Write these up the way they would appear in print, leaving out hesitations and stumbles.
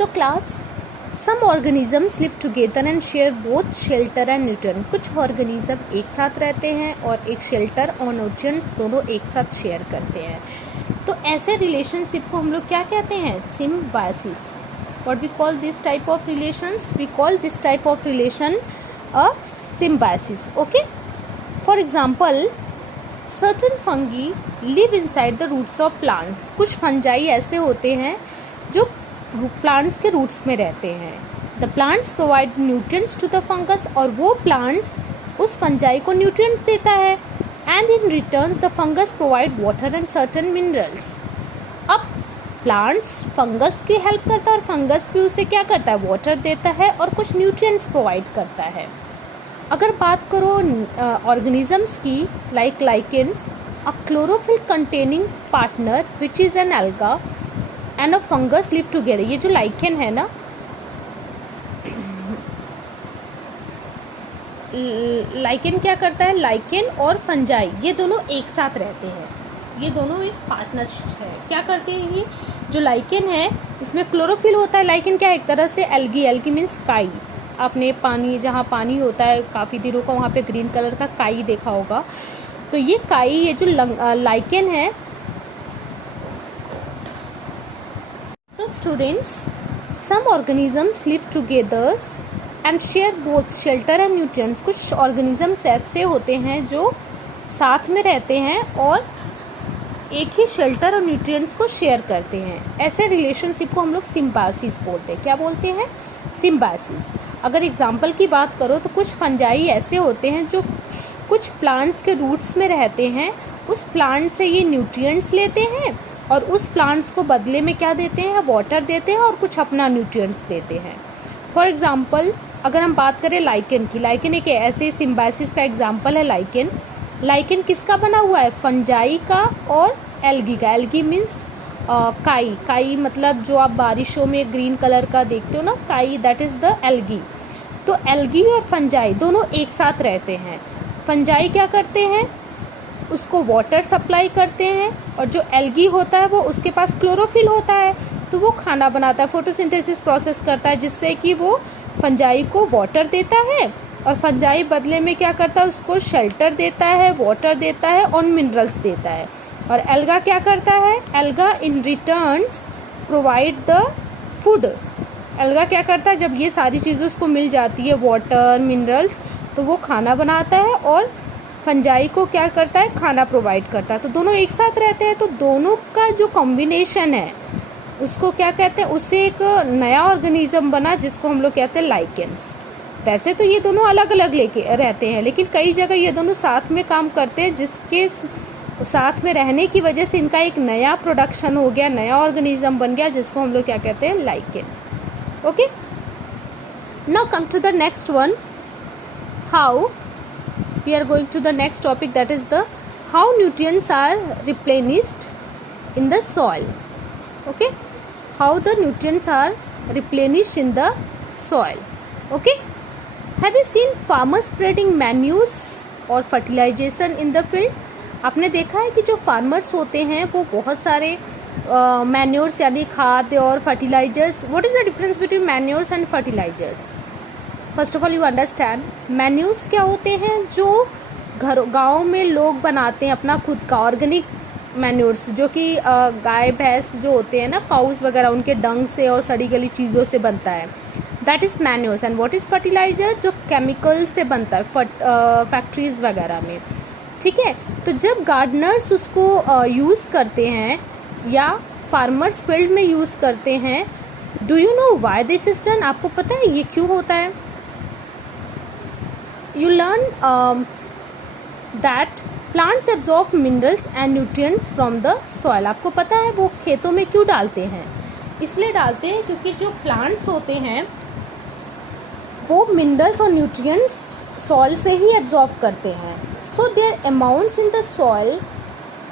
So class, some organisms live together and share both shelter and nutrient. कुछ organism एक साथ रहते हैं और एक शेल्टर और न्यूट्रिएंट्स दोनों एक साथ शेयर करते हैं। तो ऐसे रिलेशनशिप को हम लोग क्या कहते हैं? Symbiosis. What we call this type of relations? We call this type of relation a symbiosis. Okay, for example certain fungi live inside the roots of plants. कुछ फंजाई ऐसे होते हैं जो प्लांट्स के रूट्स में रहते हैं। The plants provide nutrients to the fungus, और वो प्लांट्स उस फंजाई को न्यूट्रिएंट्स देता है। And in returns the fungus provide water and certain minerals. अब प्लांट्स फंगस की हेल्प करता है और फंगस भी उसे क्या करता है? वाटर देता है और कुछ न्यूट्रिएंट्स प्रोवाइड करता है। अगर बात करो ऑर्गेनिजम्स की, like lichens, a chlorophyll containing partner which is an alga and a fungus live together. ये जो लाइकेन है ना, लाइकेन क्या करता है? लाइकेन और फंजाई ये दोनों एक साथ रहते हैं, ये दोनों एक पार्टनरशिप है। क्या करते हैं ये जो लाइकेन है, इसमें क्लोरोफिल होता है। लाइकेन क्या है? एक तरह से एल्गी, एल्गी मीन्स काई। आपने पानी, जहाँ पानी होता है काफ़ी दिनों का, वहाँ पे ग्रीन कलर का काई देखा होगा। तो ये काई, ये जो लाइकेन है। So students, some organisms live together and share both shelter and nutrients. कुछ organisms ऐसे होते हैं जो साथ में रहते हैं और एक ही शेल्टर और न्यूट्रिएंट्स को शेयर करते हैं। ऐसे रिलेशनशिप को हम लोग सिम्बायोसिस बोलते हैं। क्या बोलते हैं? सिम्बायोसिस। अगर एग्जाम्पल की बात करो तो कुछ फंजाई ऐसे होते हैं जो कुछ प्लांट्स के रूट्स में रहते हैं। उस प्लांट से ये न्यूट्रिएंट्स लेते हैं और उस प्लांट्स को बदले में क्या देते हैं? वाटर देते हैं और कुछ अपना न्यूट्रिएंट्स देते हैं। फॉर एग्जांपल अगर हम बात करें लाइकेन की, लाइकेन एक ऐसे सिम्बायोसिस का एग्जांपल है। लाइकेन, लाइकेन किसका बना हुआ है? फंजाई का और एल्गी का। एल्गी मीन्स काई, काई मतलब जो आप बारिशों में ग्रीन कलर का देखते हो ना, काई, दैट इज़ द एल्गी। तो एल्गी और फंजाई दोनों एक साथ रहते हैं। फंजाई क्या करते हैं? उसको वाटर सप्लाई करते हैं, और जो एल्गी होता है वो उसके पास क्लोरोफिल होता है, तो वो खाना बनाता है, फोटोसिंथेसिस प्रोसेस करता है, जिससे कि वो फंजाई को वाटर देता है और फंजाई बदले में क्या करता है? उसको शेल्टर देता है, वाटर देता है और मिनरल्स देता है। और एल्गा क्या करता है? Alga in returns provide the food. Alga क्या करता है? जब ये सारी चीज़ें उसको मिल जाती है, वाटर, मिनरल्स, तो वो खाना बनाता है और फंजाई को क्या करता है? खाना प्रोवाइड करता है। तो दोनों एक साथ रहते हैं। तो दोनों का जो कॉम्बिनेशन है उसको क्या कहते हैं? उससे एक नया ऑर्गेनिज्म बना जिसको हम लोग कहते हैं लाइकेन्स। वैसे तो ये दोनों अलग अलग लेके रहते हैं, लेकिन कई जगह ये दोनों साथ में काम करते हैं, जिसके साथ में रहने की वजह से इनका एक नया प्रोडक्शन हो गया, नया ऑर्गेनिज्म बन गया, जिसको हम लोग क्या कहते हैं? Lichen. Okay, now come to the next one. How we are going to the next topic, that is the how nutrients are replenished in the soil. Okay, how the nutrients are replenished in the soil. Okay, have you seen farmers spreading manures or fertilization in the field? आपने देखा है कि जो farmers होते हैं वो बहुत सारे मैन्योर्स यानी खाद और fertilisers. What is the difference between manures and fertilisers? First of all you understand, manures क्या होते हैं? जो गाँव में लोग बनाते हैं अपना खुद का ऑर्गेनिक मैन्यूर्स, जो कि गाय भैंस जो होते हैं ना, काउस वगैरह, उनके डंग से और सड़ी गली चीज़ों से बनता है, that is manures. And what is fertiliser? जो केमिकल से बनता है फैक्ट्रीज वगैरह में। ठीक है, तो जब गार्डनर्स उसको यूज़ करते हैं या फार्मर्स फील्ड में यूज़ करते हैं, do you know why this is done? आपको पता है ये क्यों होता है? You learn that plants absorb minerals and nutrients from the soil. आपको पता है वो खेतों में क्यों डालते हैं? इसलिए डालते हैं क्योंकि जो प्लांट्स होते हैं वो मिनरल्स और न्यूट्रिएंट्स सॉइल से ही एब्जॉर्ब करते हैं। So their amounts in the soil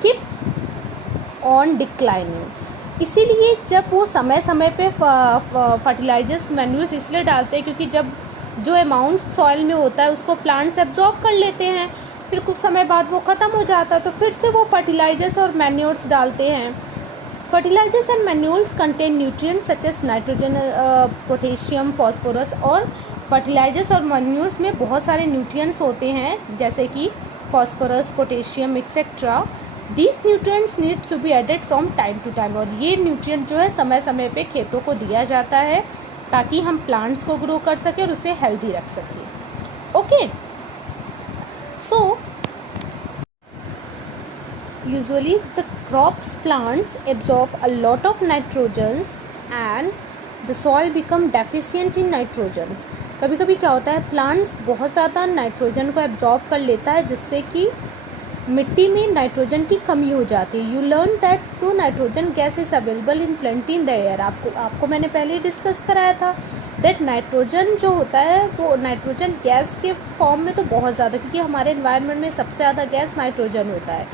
keep on declining. इसीलिए जब वो समय समय पे फर्टिलाइजर्स, मैन्यूर्स इसलिए डालते हैं क्योंकि जब जो अमाउंट सॉइल में होता है उसको प्लांट्स एब्जॉर्ब कर लेते हैं, फिर कुछ समय बाद वो ख़त्म हो जाता है, तो फिर से वो फर्टिलाइजर्स और मैन्योर्स डालते हैं। Fertilisers and manures contain nutrients such as nitrogen, potassium, phosphorus. और फर्टिलाइजर्स और मैन्यूर्स में बहुत सारे न्यूट्रिएंट्स होते हैं जैसे कि phosphorus, potassium etcetera. These nutrients needs to be added from time to time. और ये न्यूट्रिएंट जो है समय समय पे खेतों को दिया जाता है ताकि हम प्लांट्स को ग्रो कर सकें और उसे हेल्दी रख सकें। Okay, so usually the crops plants absorb a lot of nitrogens and the soil become deficient in nitrogens। कभी कभी क्या होता है, प्लांट्स बहुत ज़्यादा नाइट्रोजन को एब्जॉर्ब कर लेता है जिससे कि मिट्टी में नाइट्रोजन की कमी हो जाती है। यू लर्न दैट तो nitrogen gas is available in plenty in the air. आपको मैंने पहले ही डिस्कस कराया था दैट नाइट्रोजन जो होता है वो नाइट्रोजन गैस के फॉर्म में तो बहुत ज़्यादा, क्योंकि हमारे एनवायरनमेंट में सबसे ज़्यादा गैस नाइट्रोजन होता है।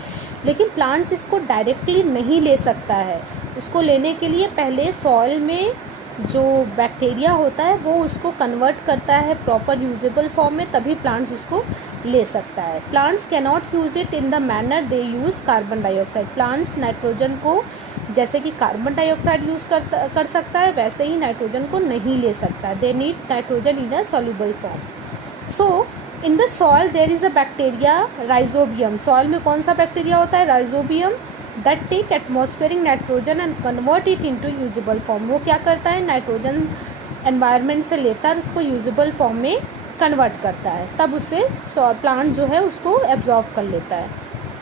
लेकिन प्लांट्स इसको डायरेक्टली नहीं ले सकता है। उसको लेने के लिए पहले सॉइल में जो बैक्टीरिया होता है वो उसको कन्वर्ट करता है प्रॉपर यूजेबल फॉर्म में, तभी प्लांट्स उसको ले सकता है। Plants can not use it in the manner they use carbon dioxide. Plants nitrogen को जैसे कि कार्बन डाइऑक्साइड यूज़ कर सकता है वैसे ही नाइट्रोजन को नहीं ले सकता है। They need nitrogen in a soluble form. So in the soil there is a bacteria rhizobium. Soil में कौन सा बैक्टीरिया होता है? Rhizobium. That take atmospheric nitrogen and convert it into usable form. वो क्या करता है, नाइट्रोजन एनवायरनमेंट से लेता है और उसको यूजेबल फॉर्म में कन्वर्ट करता है, तब उससे प्लांट जो है उसको एब्जॉर्ब कर लेता है।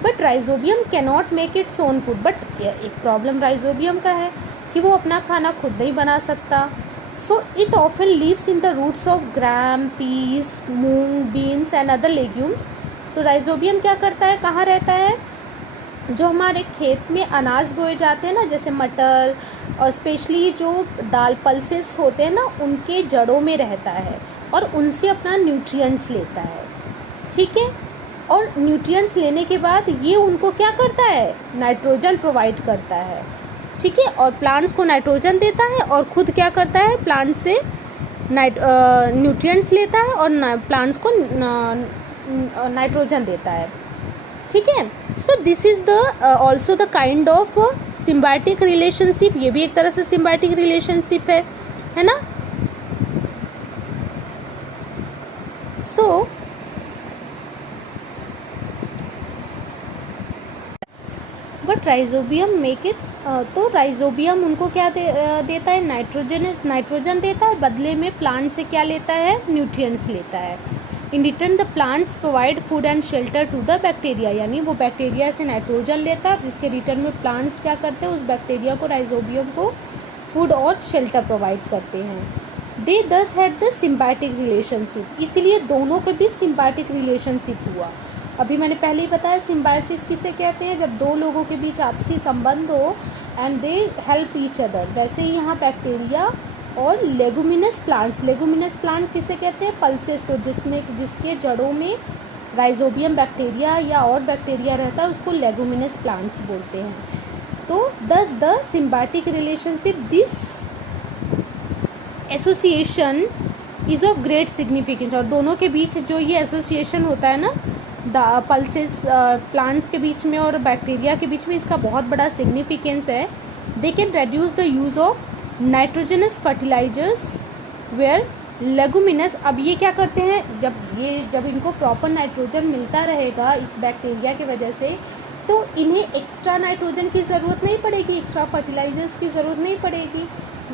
But rhizobium can not make its own food. But एक प्रॉब्लम राइजोबियम का है कि वो अपना खाना खुद नहीं बना सकता। So it often lives in the roots of gram, peas, moong, beans and other legumes. तो राइजोबियम क्या करता है, कहाँ रहता है? जो हमारे खेत में अनाज बोए जाते हैं ना, जैसे मटर और स्पेशली जो दाल पल्सेस होते हैं ना, उनके जड़ों में रहता है और उनसे अपना न्यूट्रिएंट्स लेता है। ठीक है, और न्यूट्रिएंट्स लेने के बाद ये उनको क्या करता है, नाइट्रोजन प्रोवाइड करता है। ठीक है, और प्लांट्स को नाइट्रोजन देता है और खुद क्या करता है, प्लांट से न्यूट्रिएंट्स लेता है और प्लांट्स को नाइट्रोजन देता है। ठीक है, so this is the also the kind of symbiotic relationship. ये भी एक तरह से सिम्बायोटिक रिलेशनशिप है ना। So but rhizobium make it's, तो राइजोबियम उनको क्या देता है, नाइट्रोजन देता है, बदले में प्लांट से क्या लेता है, न्यूट्रिएंट्स लेता है। In return the plants provide food and shelter to the bacteria. यानी वो बैक्टीरिया से नाइट्रोजन लेता है जिसके रिटर्न में प्लांट्स क्या करते हैं, उस बैक्टीरिया को, राइजोबियम को फूड और शेल्टर प्रोवाइड करते हैं। दे दस हैड द सिम्बायोटिक रिलेशनशिप। इसीलिए दोनों के बीच सिम्बायोटिक रिलेशनशिप हुआ। अभी मैंने पहले ही बताया सिम्बायोसिस किसे कहते हैं, जब दो लोगों के बीच आपसी संबंध हो and they help each other. वैसे ही यहाँ बैक्टीरिया और लेगुमिनस प्लांट्स किसे कहते हैं, पल्सेस को, जिसके जड़ों में राइजोबियम बैक्टीरिया या और बैक्टीरिया रहता है उसको लेगुमिनस प्लांट्स बोलते हैं। तो दस the symbiotic relationship, this association is of great significance. और दोनों के बीच जो ये एसोसिएशन होता है ना, पल्सेस प्लांट्स के बीच में और बैक्टीरिया के बीच में, इसका बहुत बड़ा सिग्निफिकेंस है। They can reduce the use of nitrogenous fertilisers where leguminous. अब ये क्या करते हैं, जब इनको प्रॉपर नाइट्रोजन मिलता रहेगा इस बैक्टीरिया की वजह से, तो इन्हें एक्स्ट्रा नाइट्रोजन की ज़रूरत नहीं पड़ेगी, एक्स्ट्रा फर्टिलाइजर्स की ज़रूरत नहीं पड़ेगी।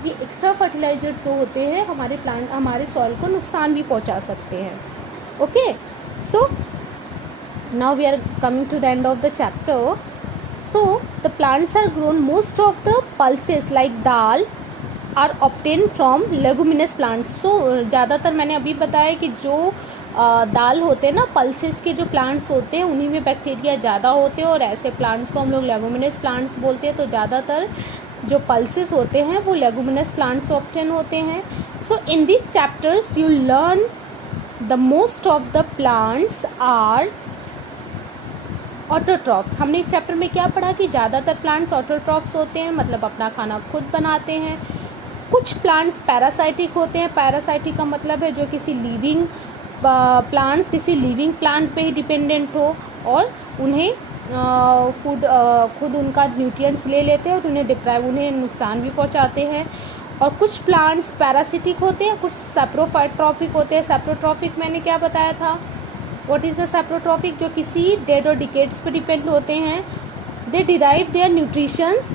ये एक्स्ट्रा फर्टिलाइजर्स जो होते हैं हमारे सॉइल को नुकसान भी पहुंचा सकते हैं। Okay, so now we are coming to the end of the chapter. So the plants are grown, most of the pulses like dal are obtained from leguminous plants. So ज़्यादातर मैंने अभी बताया कि जो दाल होते हैं ना, पल्सेस के जो प्लांट्स होते हैं उन्हीं में बैक्टीरिया ज़्यादा होते हैं और ऐसे प्लांट्स को हम लोग लेगुमिनस प्लांट्स बोलते हैं। तो ज़्यादातर जो पल्सेस होते हैं वो लेगुमिनस प्लांट्स से ऑब्टेन होते हैं। So in this chapters you learn the most of the plants are autotrophs. हमने इस चैप्टर में क्या पढ़ा कि ज़्यादातर प्लांट्स ऑटोट्रॉप्स होते हैं, मतलब अपना खाना खुद बनाते हैं। कुछ प्लांट्स पैरासाइटिक होते हैं। पैरासाइटिक का मतलब है जो किसी लिविंग प्लांट्स किसी लिविंग प्लांट पे ही डिपेंडेंट हो और उन्हें फूड खुद उनका न्यूट्रिएंट्स ले लेते हैं और उन्हें नुकसान भी पहुंचाते हैं। और कुछ प्लांट्स पैरासिटिक होते हैं, कुछ सैप्रोफाइट्रॉपिक होते हैं। सैप्रोट्रॉपिक मैंने क्या बताया था, व्हाट इज़ द सैप्रोट्रॉपिक, जो किसी डेड और डिकेड्स पे डिपेंड होते हैं। They derive their nutritions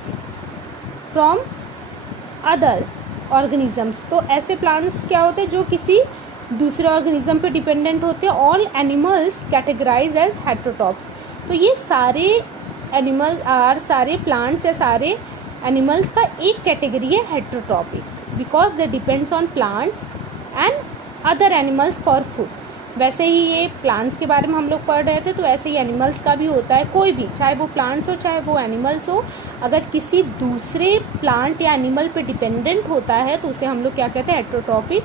from other organisms. तो ऐसे प्लांट्स क्या होते हैं जो किसी दूसरे ऑर्गेनिज्म पे डिपेंडेंट होते हैं। All animals categorise as heterotrophs. तो ये सारे एनिमल और सारे प्लांट्स या सारे एनिमल्स का एक कैटेगरी है heterotrophic, because they depends on plants and other animals for food. वैसे ही ये प्लांट्स के बारे में हम लोग पढ़ रहे थे, तो ऐसे ही एनिमल्स का भी होता है। कोई भी, चाहे वो प्लांट्स हो चाहे वो एनिमल्स हो, अगर किसी दूसरे प्लांट या एनिमल पे डिपेंडेंट होता है तो उसे हम लोग क्या कहते हैं,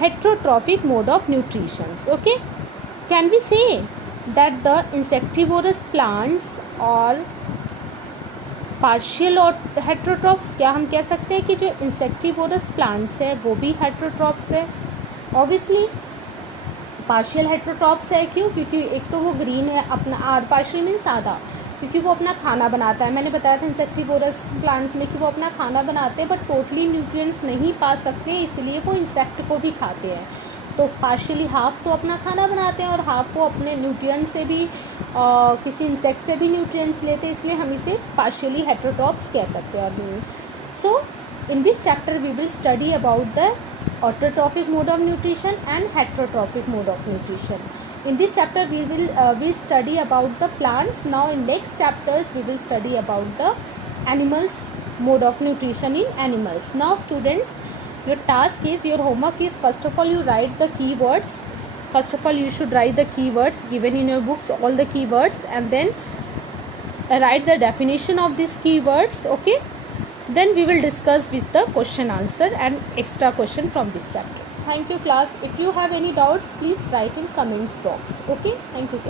heterotrophic mode of nutritions. Okay, can we say that the insectivorous plants और पार्शियल और हेट्रोट्रॉप्स, क्या हम कह सकते हैं कि जो इंसेक्टिवोरस प्लांट्स है वो भी हेट्रोट्रॉप्स है? ऑब्वियसली पार्शियल हेट्रोट्रॉप्स है। क्यों? क्योंकि एक तो वो ग्रीन है अपना, पार्शियल मीन्स आधा, क्योंकि वो अपना खाना बनाता है। मैंने बताया था इंसेक्टिवोरस प्लांट्स में कि वो अपना खाना बनाते हैं बट टोटली न्यूट्रिएंट्स नहीं पा सकते, इसलिए वो इंसेक्ट को भी खाते हैं। तो पार्शियली हाफ तो अपना खाना बनाते हैं और हाफ वो अपने न्यूट्रिएंट्स से भी किसी इंसेक्ट से भी न्यूट्रिएंट्स लेते हैं, इसलिए हम इसे पार्शियली हेट्रोट्रॉप्स कह सकते हैं। So in this chapter we will study about the autotrophic mode of nutrition and heterotrophic mode of nutrition. In this chapter we study about the plants. Now in next chapters we will study about the animals mode of nutrition in animals. Now students, your task is, your homework is, first of all you write the keywords. First of all you should write the keywords given in your books, all the keywords, and then write the definition of these keywords. Okay, then we will discuss with the question answer and extra question from this chapter. Thank you class. If you have any doubts please write in comments box. Okay, thank you class.